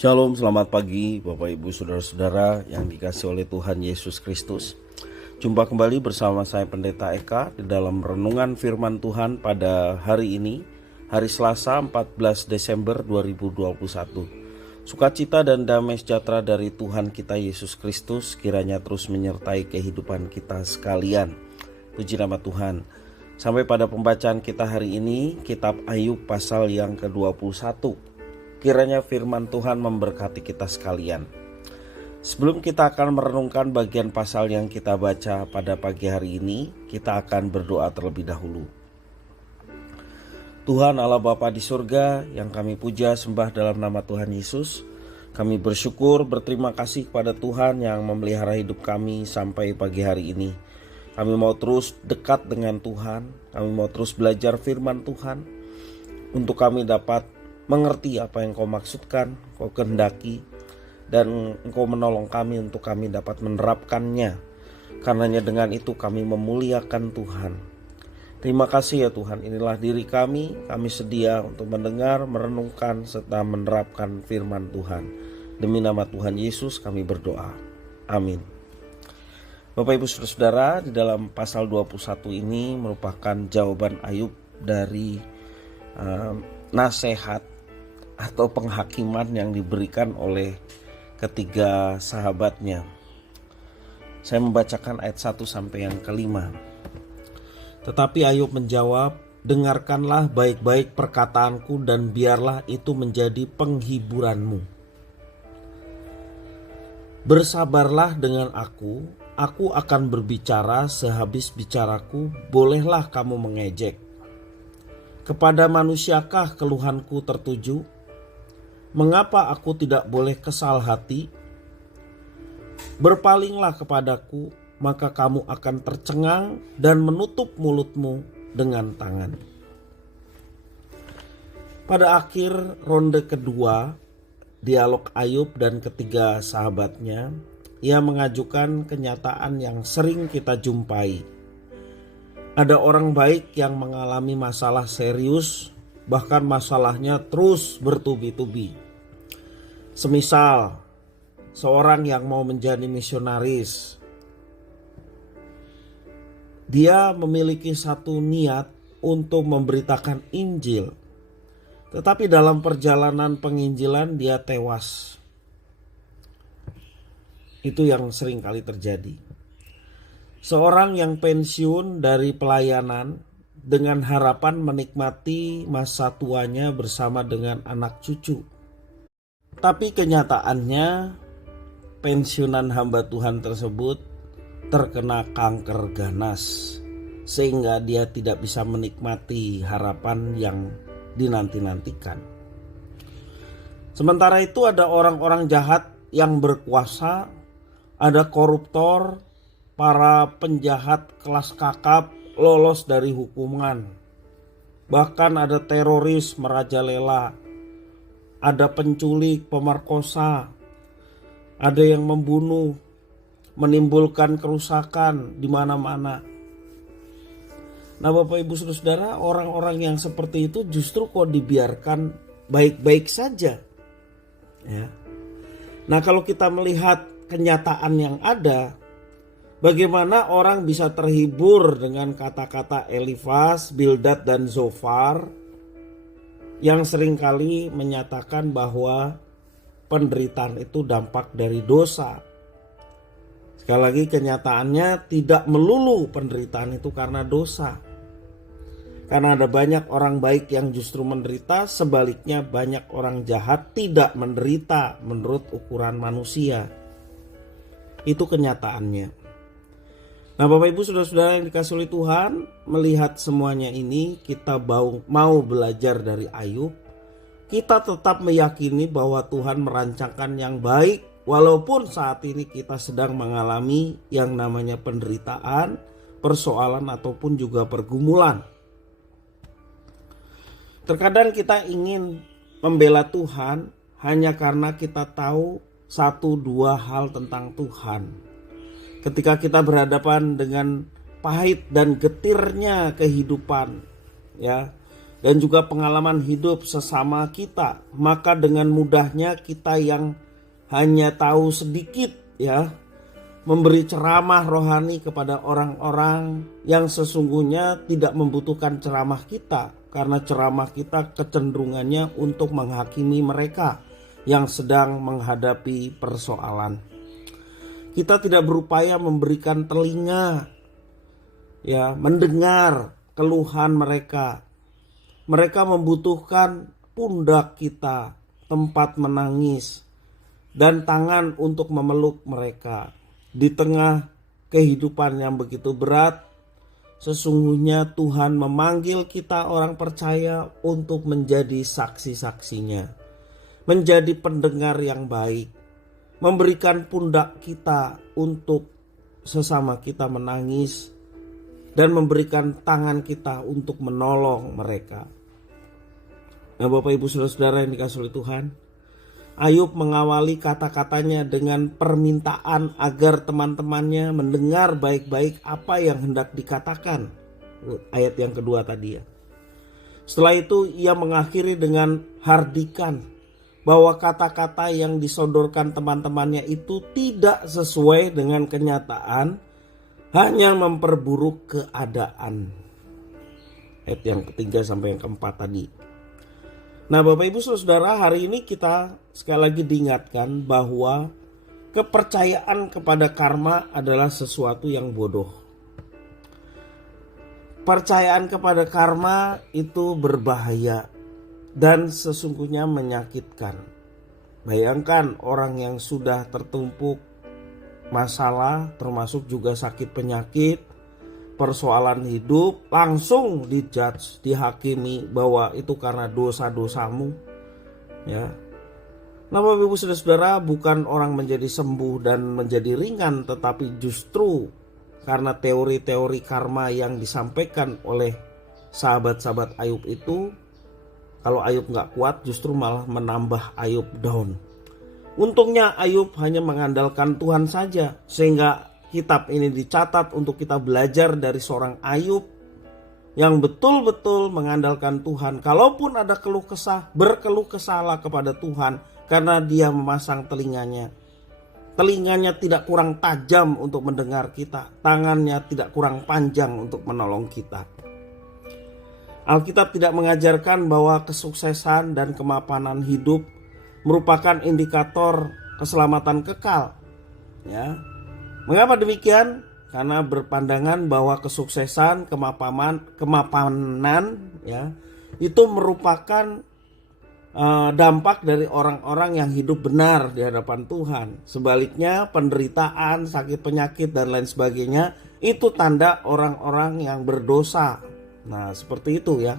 Shalom, selamat pagi Bapak Ibu Saudara-saudara yang dikasihi oleh Tuhan Yesus Kristus. Jumpa kembali bersama saya Pendeta Eka di dalam renungan firman Tuhan pada hari ini, hari Selasa 14 Desember 2021. Sukacita dan damai sejahtera dari Tuhan kita Yesus Kristus kiranya terus menyertai kehidupan kita sekalian. Puji nama Tuhan. Sampai pada pembacaan kita hari ini, kitab Ayub pasal yang ke-21. Kiranya firman Tuhan memberkati kita sekalian. Sebelum kita akan merenungkan bagian pasal yang kita baca pada pagi hari ini, kita akan berdoa terlebih dahulu. Tuhan Allah Bapa di surga yang kami puja sembah dalam nama Tuhan Yesus, kami bersyukur berterima kasih kepada Tuhan yang memelihara hidup kami sampai pagi hari ini. Kami mau terus dekat dengan Tuhan, kami mau terus belajar firman Tuhan untuk kami dapat mengerti apa yang Kau maksudkan, Kau kehendaki, dan Engkau menolong kami untuk kami dapat menerapkannya. Karenanya dengan itu kami memuliakan Tuhan. Terima kasih ya Tuhan, inilah diri kami sedia untuk mendengar, merenungkan, serta menerapkan firman Tuhan. Demi nama Tuhan Yesus kami berdoa. Amin. Bapak Ibu Saudara-saudara, di dalam pasal 21 ini merupakan jawaban Ayub dari nasihat atau penghakiman yang diberikan oleh ketiga sahabatnya. Saya membacakan ayat 1 sampai yang kelima. Tetapi Ayub menjawab, dengarkanlah baik-baik perkataanku dan biarlah itu menjadi penghiburanmu. Bersabarlah dengan aku akan berbicara sehabis bicaraku, bolehlah kamu mengejek. Kepada manusiakah keluhanku tertuju? Mengapa aku tidak boleh kesal hati? Berpalinglah kepadaku, maka kamu akan tercengang dan menutup mulutmu dengan tangan. Pada akhir ronde kedua, dialog Ayub dan ketiga sahabatnya, ia mengajukan kenyataan yang sering kita jumpai. Ada orang baik yang mengalami masalah serius, bahkan masalahnya terus bertubi-tubi. Semisal seorang yang mau menjadi misionaris, dia memiliki satu niat untuk memberitakan Injil, tetapi dalam perjalanan penginjilan dia tewas. Itu yang sering kali terjadi. Seorang yang pensiun dari pelayanan dengan harapan menikmati masa tuanya bersama dengan anak cucu. Tapi kenyataannya pensiunan hamba Tuhan tersebut terkena kanker ganas, sehingga dia tidak bisa menikmati harapan yang dinanti-nantikan. Sementara itu ada orang-orang jahat yang berkuasa, ada koruptor, para penjahat kelas kakap lolos dari hukuman. Bahkan ada teroris merajalela, ada penculik, pemerkosa, ada yang membunuh, menimbulkan kerusakan di mana-mana. Nah Bapak Ibu Saudara, orang-orang yang seperti itu justru kok dibiarkan baik-baik saja. Ya. Nah kalau kita melihat kenyataan yang ada, bagaimana orang bisa terhibur dengan kata-kata Elifaz, Bildad, dan Zofar yang seringkali menyatakan bahwa penderitaan itu dampak dari dosa. Sekali lagi kenyataannya tidak melulu penderitaan itu karena dosa. Karena ada banyak orang baik yang justru menderita, sebaliknya banyak orang jahat tidak menderita menurut ukuran manusia. Itu kenyataannya. Nah Bapak Ibu Saudara-saudara yang dikasihi oleh Tuhan, melihat semuanya ini kita mau belajar dari Ayub. Kita tetap meyakini bahwa Tuhan merancangkan yang baik walaupun saat ini kita sedang mengalami yang namanya penderitaan, persoalan ataupun juga pergumulan. Terkadang kita ingin membela Tuhan hanya karena kita tahu satu dua hal tentang Tuhan. Ketika kita berhadapan dengan pahit dan getirnya kehidupan, ya, dan juga pengalaman hidup sesama kita. Maka dengan mudahnya kita yang hanya tahu sedikit ya, memberi ceramah rohani kepada orang-orang yang sesungguhnya tidak membutuhkan ceramah kita, karena ceramah kita kecenderungannya untuk menghakimi mereka yang sedang menghadapi persoalan. Kita tidak berupaya memberikan telinga ya, mendengar keluhan mereka. Mereka membutuhkan pundak kita, tempat menangis, dan tangan untuk memeluk mereka. Di tengah kehidupan yang begitu berat, sesungguhnya Tuhan memanggil kita orang percaya untuk menjadi saksi-saksinya, menjadi pendengar yang baik, memberikan pundak kita untuk sesama kita menangis, dan memberikan tangan kita untuk menolong mereka. Nah, Bapak Ibu Saudara-saudara yang dikasihi oleh Tuhan, Ayub mengawali kata-katanya dengan permintaan agar teman-temannya mendengar baik-baik apa yang hendak dikatakan. Ayat yang kedua tadi ya. Setelah itu ia mengakhiri dengan hardikan bahwa kata-kata yang disodorkan teman-temannya itu tidak sesuai dengan kenyataan, hanya memperburuk keadaan. Ayat yang ketiga sampai yang keempat tadi. Nah, Bapak Ibu Saudara, hari ini kita sekali lagi diingatkan bahwa kepercayaan kepada karma adalah sesuatu yang bodoh. Percayaan kepada karma itu berbahaya dan sesungguhnya menyakitkan. Bayangkan orang yang sudah tertumpuk masalah, termasuk juga sakit penyakit, persoalan hidup, langsung dijudge, dihakimi bahwa itu karena dosa-dosamu ya. Nah, Bapak Ibu Saudara, bukan orang menjadi sembuh dan menjadi ringan, tetapi justru karena teori-teori karma yang disampaikan oleh sahabat-sahabat Ayub itu, kalau Ayub gak kuat justru malah menambah Ayub down. Untungnya Ayub hanya mengandalkan Tuhan saja, sehingga kitab ini dicatat untuk kita belajar dari seorang Ayub yang betul-betul mengandalkan Tuhan. Kalaupun ada keluh kesah, berkeluh kesahlah kepada Tuhan, karena dia memasang telinganya. Telinganya tidak kurang tajam untuk mendengar kita, tangannya tidak kurang panjang untuk menolong kita. Alkitab tidak mengajarkan bahwa kesuksesan dan kemapanan hidup merupakan indikator keselamatan kekal ya. Mengapa demikian? Karena berpandangan bahwa kesuksesan, kemapanan ya, itu merupakan dampak dari orang-orang yang hidup benar di hadapan Tuhan. Sebaliknya, penderitaan, sakit penyakit dan lain sebagainya itu tanda orang-orang yang berdosa. Nah, seperti itu ya.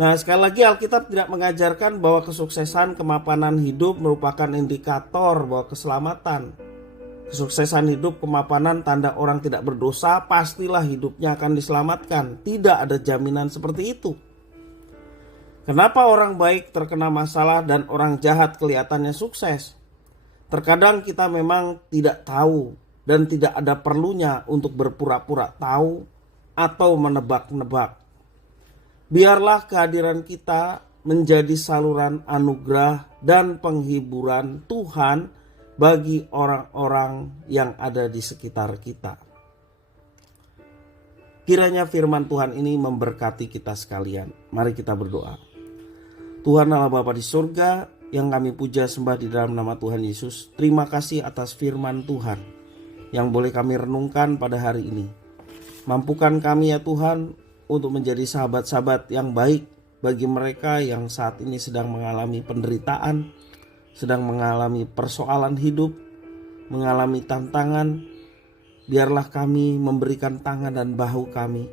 Nah, sekali lagi Alkitab tidak mengajarkan bahwa kesuksesan, kemapanan hidup merupakan indikator bahwa keselamatan. Kesuksesan hidup, kemapanan, tanda orang tidak berdosa, pastilah hidupnya akan diselamatkan. Tidak ada jaminan seperti itu. Kenapa orang baik terkena masalah dan orang jahat kelihatannya sukses? Terkadang kita memang tidak tahu dan tidak ada perlunya untuk berpura-pura tahu atau menebak-nebak. Biarlah kehadiran kita menjadi saluran anugerah dan penghiburan Tuhan bagi orang-orang yang ada di sekitar kita. Kiranya firman Tuhan ini memberkati kita sekalian. Mari kita berdoa. Tuhan Allah Bapa di surga, yang kami puja sembah di dalam nama Tuhan Yesus, terima kasih atas firman Tuhan yang boleh kami renungkan pada hari ini. Mampukan kami ya Tuhan untuk menjadi sahabat-sahabat yang baik bagi mereka yang saat ini sedang mengalami penderitaan, sedang mengalami persoalan hidup, mengalami tantangan. Biarlah kami memberikan tangan dan bahu kami,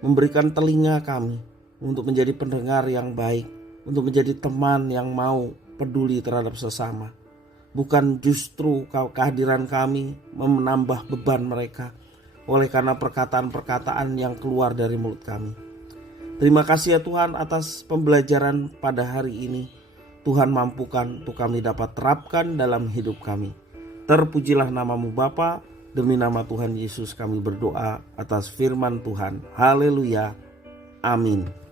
memberikan telinga kami untuk menjadi pendengar yang baik, untuk menjadi teman yang mau peduli terhadap sesama. Bukan justru kehadiran kami menambah beban mereka oleh karena perkataan-perkataan yang keluar dari mulut kami. Terima kasih ya Tuhan atas pembelajaran pada hari ini. Tuhan mampukan untuk kami dapat terapkan dalam hidup kami. Terpujilah namamu Bapa, demi nama Tuhan Yesus kami berdoa atas firman Tuhan. Haleluya. Amin.